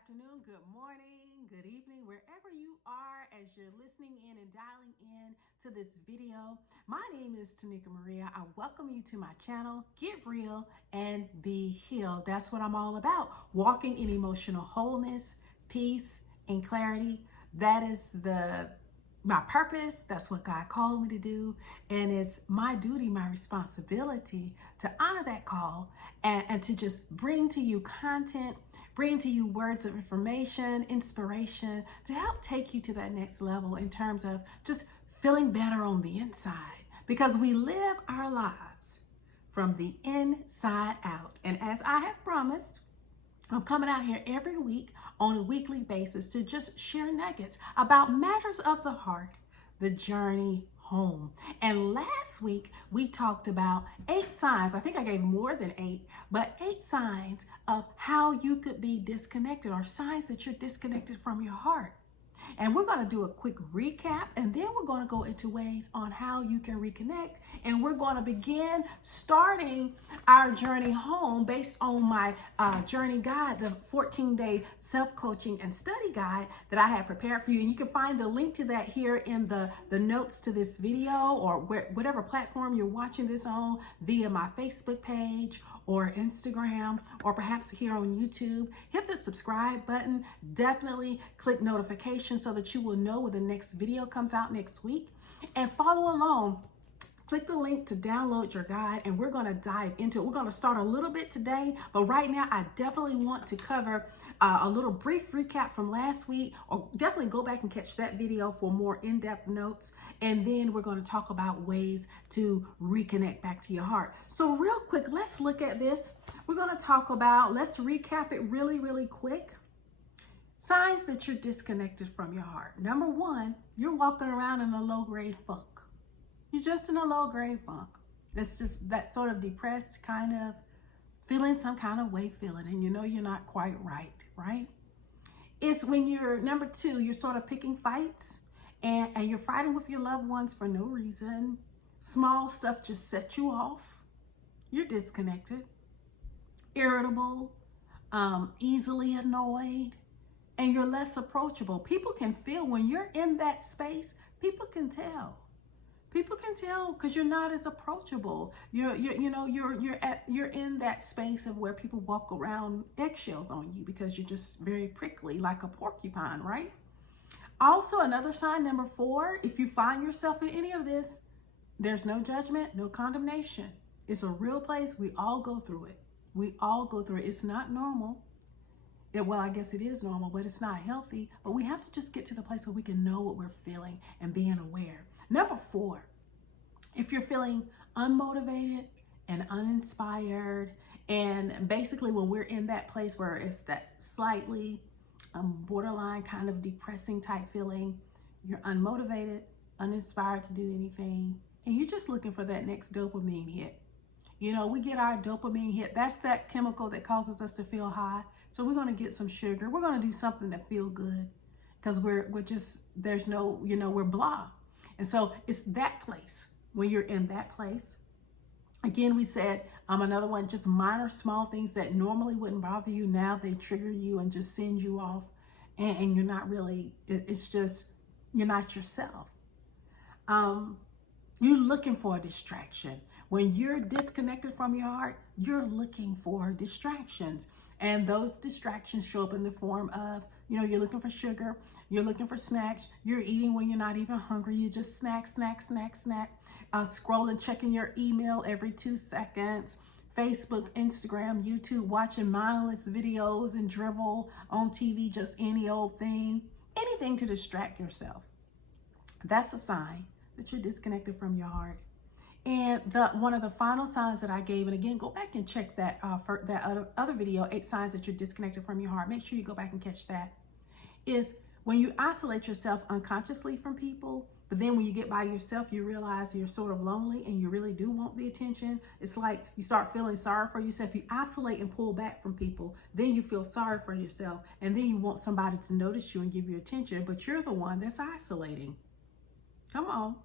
afternoon, good morning, good evening, wherever you are as you're listening in and dialing in to this video. My name is Tanika Maria. I welcome you to my channel, Get Real and Be Healed. That's what I'm all about, walking in emotional wholeness, peace, and clarity. That is my purpose. That's what God called me to do. And it's my duty, my responsibility to honor that call and to just bring to you content, bring to you words of information, inspiration to help take you to that next level in terms of just feeling better on the inside, because we live our lives from the inside out. And as I have promised, I'm coming out here every week on a weekly basis to just share nuggets about matters of the heart, the journey home. And last week we talked about 8 signs. I think I gave more than 8, but 8 signs of how you could be disconnected, or signs that you're disconnected from your heart. And we're going to do a quick recap, and then we're going to go into ways on how you can reconnect. And we're going to begin starting our journey home based on my journey guide, the 14-day self-coaching and study guide that I have prepared for you. And you can find the link to that here in the notes to this video, or whatever platform you're watching this on, via my Facebook page or Instagram, or perhaps here on YouTube. Hit the subscribe button. Definitely click notifications so that you will know when the next video comes out next week. And follow along. Click the link to download your guide, and we're going to dive into it. We're going to start a little bit today, but right now I definitely want to cover a little brief recap from last week, or definitely go back and catch that video for more in-depth notes. And then we're going to talk about ways to reconnect back to your heart. So real quick, let's look at this. We're going to talk about, let's recap it really quick. Signs that you're disconnected from your heart. Number 1, you're walking around in a low-grade funk. You're just in a low-grade funk. It's just that sort of depressed kind of feeling, some kind of way feeling, and you know you're not quite right? It's when you're, number 2, you're sort of picking fights, and you're fighting with your loved ones for no reason. Small stuff just set you off. You're disconnected, irritable, easily annoyed, and you're less approachable. People can feel when you're in that space. People can tell. People can tell because you're not as approachable. You're in that space of where people walk around eggshells on you because you're just very prickly, like a porcupine, right? Also, another sign, number 4, if you find yourself in any of this, there's no judgment, no condemnation. It's a real place. We all go through it. We all go through it. It's not normal. Well, I guess it is normal, but it's not healthy. But we have to just get to the place where we can know what we're feeling and being aware. Number 4, if you're feeling unmotivated and uninspired, and basically when we're in that place where it's that slightly borderline kind of depressing type feeling, you're unmotivated, uninspired to do anything, and you're just looking for that next dopamine hit. You know, we get our dopamine hit. That's that chemical that causes us to feel high. So we're going to get some sugar. We're going to do something that feels good because we're just, there's no, we're blah. And so it's that place. When you're in that place, again, we said another one, just minor small things that normally wouldn't bother you. Now they trigger you and just send you off, and you're not really, it's just, you're not yourself. You're looking for a distraction. When you're disconnected from your heart, you're looking for distractions. And those distractions show up in the form of, you're looking for sugar, you're looking for snacks, you're eating when you're not even hungry, you just snack. Scrolling, checking your email every 2 seconds, Facebook, Instagram, YouTube, watching mindless videos and drivel on TV, just any old thing, anything to distract yourself. That's a sign that you're disconnected from your heart. And one of the final signs that I gave, and again, go back and check that other video, 8 signs that you're disconnected from your heart. Make sure you go back and catch that. Is when you isolate yourself unconsciously from people, but then when you get by yourself, you realize you're sort of lonely and you really do want the attention. It's like you start feeling sorry for yourself. You isolate and pull back from people. Then you feel sorry for yourself. And then you want somebody to notice you and give you attention, but you're the one that's isolating. Come on.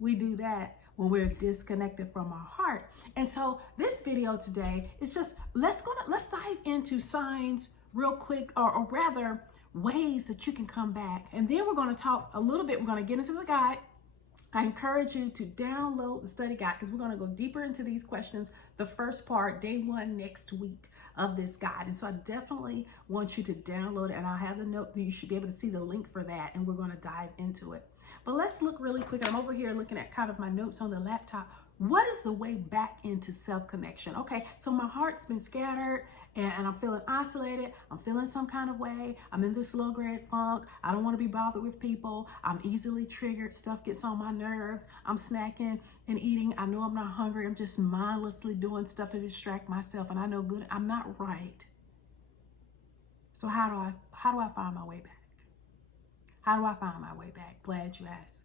We do that when we're disconnected from our heart. And so this video today is just, let's dive into signs real quick, or rather ways that you can come back. And then we're going to talk a little bit. We're going to get into the guide. I encourage you to download the study guide because we're going to go deeper into these questions. The first part, day 1 next week of this guide. And so I definitely want you to download it, and I'll have the note that you should be able to see the link for that, and we're going to dive into it. But let's look really quick. I'm over here looking at kind of my notes on the laptop. What is the way back into self-connection? Okay, so my heart's been scattered and I'm feeling isolated. I'm feeling some kind of way. I'm in this low grade funk. I don't want to be bothered with people. I'm easily triggered. Stuff gets on my nerves. I'm snacking and eating. I know I'm not hungry. I'm just mindlessly doing stuff to distract myself, and I know good. I'm not right. So how do I find my way back? How do I find my way back? Glad you asked.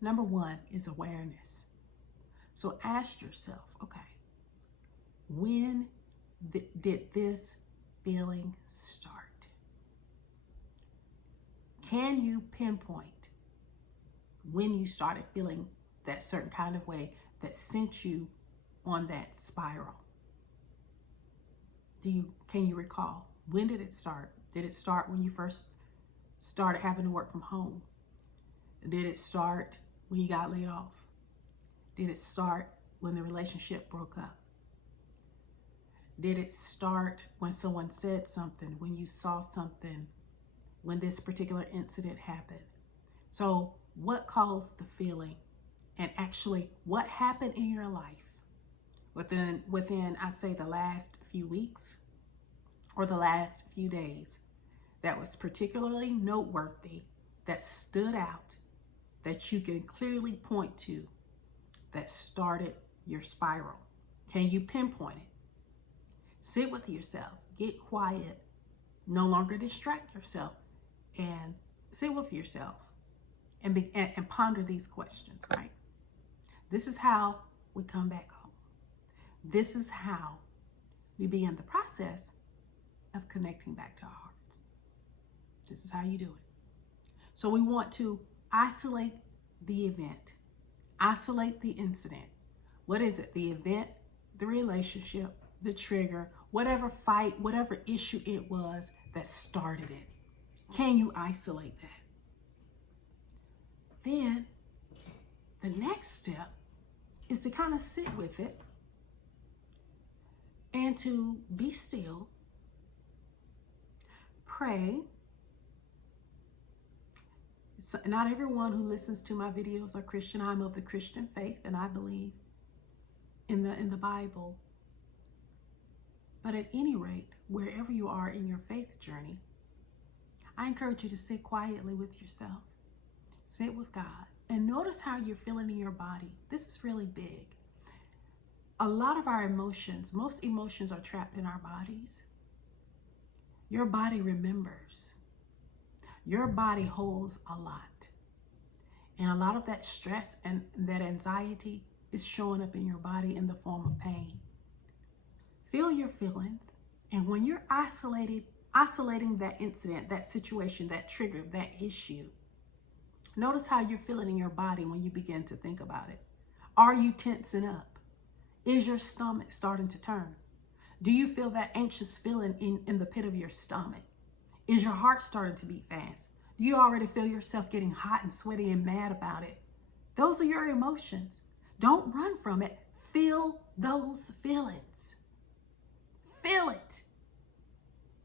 Number 1 is awareness. So ask yourself, okay, when did this feeling start? Can you pinpoint when you started feeling that certain kind of way that sent you on that spiral? Can you recall? When did it start? Did it start when you first started having to work from home? Did it start when you got laid off? Did it start when the relationship broke up? Did it start when someone said something, when you saw something, when this particular incident happened? So what caused the feeling? And actually, what happened in your life within I'd say the last few weeks or the last few days that was particularly noteworthy, that stood out, that you can clearly point to, that started your spiral? Can you pinpoint it? Sit with yourself, get quiet, no longer distract yourself, and sit with yourself and ponder these questions, right? This is how we come back home. This is how we begin the process of connecting back to our hearts. This is how you do it. So we want to isolate the event, isolate the incident. What is it? The event, the relationship, the trigger, whatever fight, whatever issue it was that started it. Can you isolate that? Then the next step is to kind of sit with it and to be still, pray. So not everyone who listens to my videos are Christian. I'm of the Christian faith, and I believe in the Bible. But at any rate, wherever you are in your faith journey, I encourage you to sit quietly with yourself. Sit with God and notice how you're feeling in your body. This is really big. A lot of our emotions, most emotions are trapped in our bodies. Your body remembers. Your body holds a lot. And a lot of that stress and that anxiety is showing up in your body in the form of pain. Feel your feelings, and when you're isolating that incident, that situation, that trigger, that issue, notice how you're feeling in your body when you begin to think about it. Are you tensing up? Is your stomach starting to turn? Do you feel that anxious feeling in the pit of your stomach? Is your heart starting to beat fast? Do you already feel yourself getting hot and sweaty and mad about it? Those are your emotions. Don't run from it. Feel those feelings. Feel it.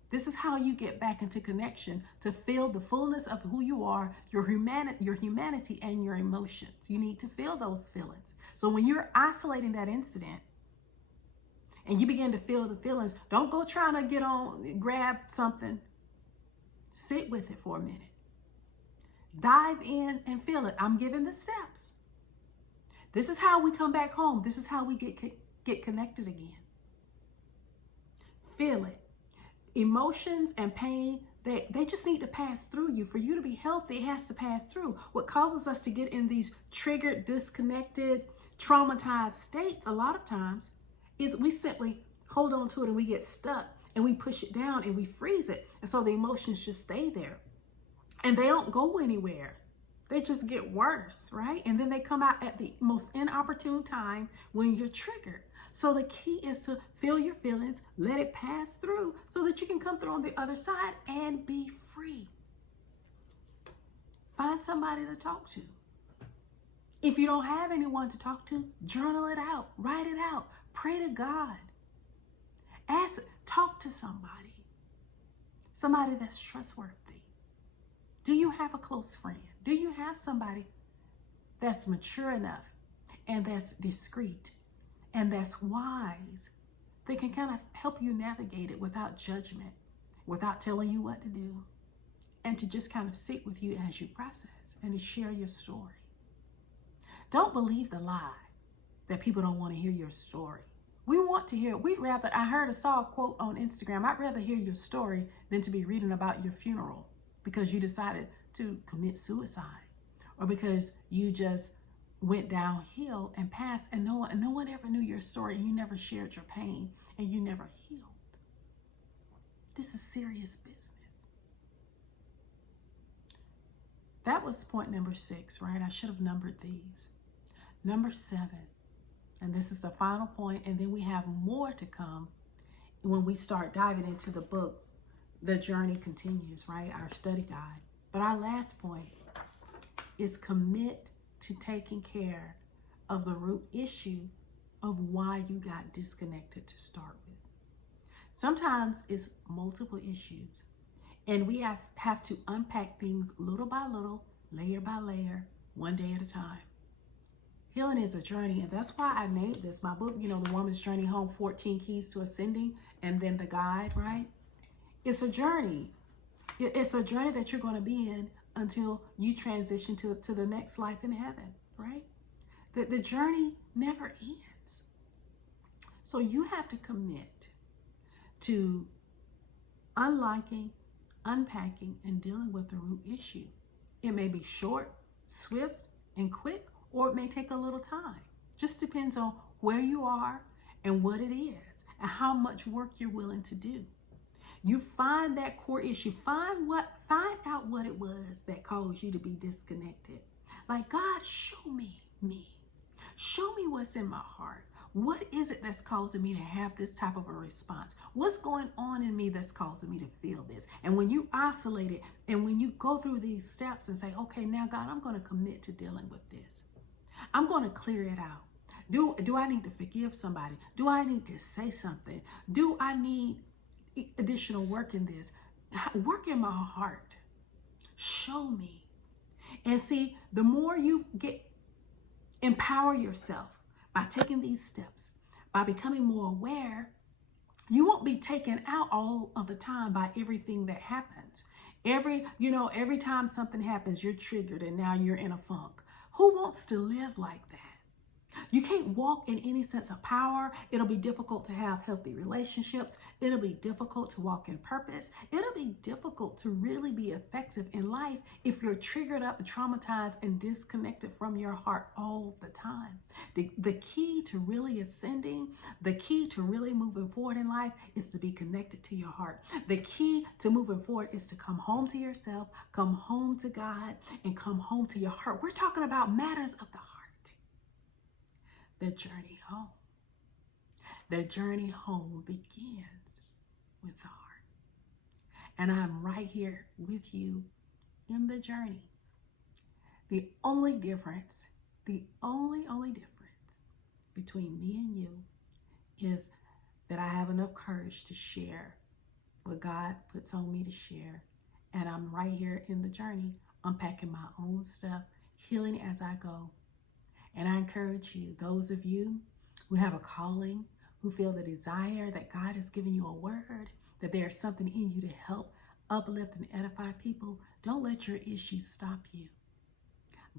This is how you get back into connection, to feel the fullness of who you are, your humanity and your emotions. You need to feel those feelings. So when you're isolating that incident and you begin to feel the feelings, don't go trying to grab something. Sit with it for a minute. Dive in and feel it. I'm giving the steps. This is how we come back home. This is how we get connected again. Feel it. Emotions and pain, they just need to pass through you. For you to be healthy, it has to pass through. What causes us to get in these triggered, disconnected, traumatized states a lot of times is we simply hold on to it and we get stuck and we push it down and we freeze it. And so the emotions just stay there and they don't go anywhere. They just get worse, right? And then they come out at the most inopportune time when you're triggered. So the key is to feel your feelings, let it pass through so that you can come through on the other side and be free. Find somebody to talk to. If you don't have anyone to talk to, journal it out, write it out, pray to God. Talk to somebody that's trustworthy. Do you have a close friend? Do you have somebody that's mature enough and that's discreet and that's wise? They can kind of help you navigate it without judgment, without telling you what to do, and to just kind of sit with you as you process and to share your story. Don't believe the lie that people don't want to hear your story. We want to hear, I saw a quote on Instagram, I'd rather hear your story than to be reading about your funeral because you decided to commit suicide or because you just went downhill and passed and no one ever knew your story and you never shared your pain and you never healed. This is serious business. That was point number 6, right? I should have numbered these. Number 7, and this is the final point, and then we have more to come when we start diving into the book. The journey continues, right? Our study guide. But our last point is commit to taking care of the root issue of why you got disconnected to start with. Sometimes it's multiple issues, and we have to unpack things little by little, layer by layer, one day at a time. Healing is a journey, and that's why I named this my book, The Woman's Journey Home, 14 Keys to Ascending, and then the guide, right? It's a journey. It's a journey that you're going to be in until you transition to the next life in heaven, right? The journey never ends. So you have to commit to unlocking, unpacking, and dealing with the root issue. It may be short, swift, and quick, or it may take a little time. Just depends on where you are and what it is and how much work you're willing to do. You find that core issue. Find out what it was that caused you to be disconnected. Like, God, show me me. Show me what's in my heart. What is it that's causing me to have this type of a response? What's going on in me that's causing me to feel this? And when you isolate it and when you go through these steps and say, okay, now God, I'm going to commit to dealing with this. I'm going to clear it out. Do I need to forgive somebody? Do I need to say something? Do I need additional work in this? Work in my heart. Show me. And see, the more you empower yourself by taking these steps, by becoming more aware, you won't be taken out all of the time by everything that happens. Every time something happens, you're triggered and now you're in a funk. Who wants to live like that? You can't walk in any sense of power. It'll be difficult to have healthy relationships. It'll be difficult to walk in purpose. It'll be difficult to really be effective in life if you're triggered up and traumatized and disconnected from your heart all the time. The key to really ascending, the key to really moving forward in life is to be connected to your heart. The key to moving forward is to come home to yourself, come home to God, and come home to your heart. We're talking about matters of the heart. The journey home. The journey home begins with the heart. And I'm right here with you in the journey. The only difference between me and you is that I have enough courage to share what God puts on me to share. And I'm right here in the journey, unpacking my own stuff, healing as I go. And I encourage you, those of you who have a calling, who feel the desire that God has given you a word, that there's something in you to help uplift and edify people, don't let your issues stop you.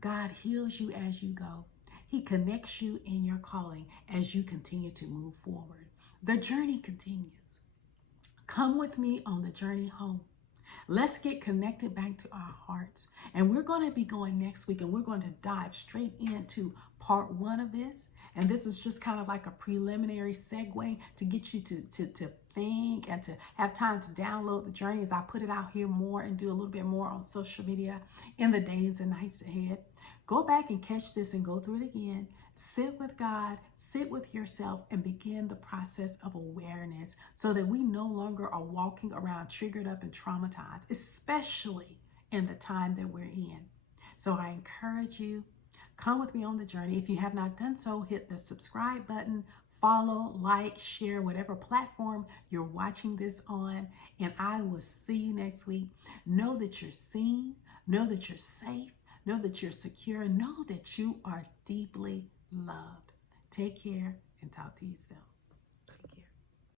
God heals you as you go. He connects you in your calling as you continue to move forward. The journey continues. Come with me on the journey home. Let's get connected back to our hearts. And we're going to be going next week and we're going to dive straight into part 1 of this. And this is just kind of like a preliminary segue to get you to think and to have time to download the journey as I put it out here more and do a little bit more on social media in the days and nights ahead. Go back and catch this and go through it again. Sit with God, sit with yourself, and begin the process of awareness so that we no longer are walking around triggered up and traumatized, especially in the time that we're in. So I encourage you, come with me on the journey. If you have not done so, hit the subscribe button, follow, like, share, whatever platform you're watching this on, and I will see you next week. Know that you're seen, know that you're safe, know that you're secure, and know that you are deeply loved. Take care and talk to you soon.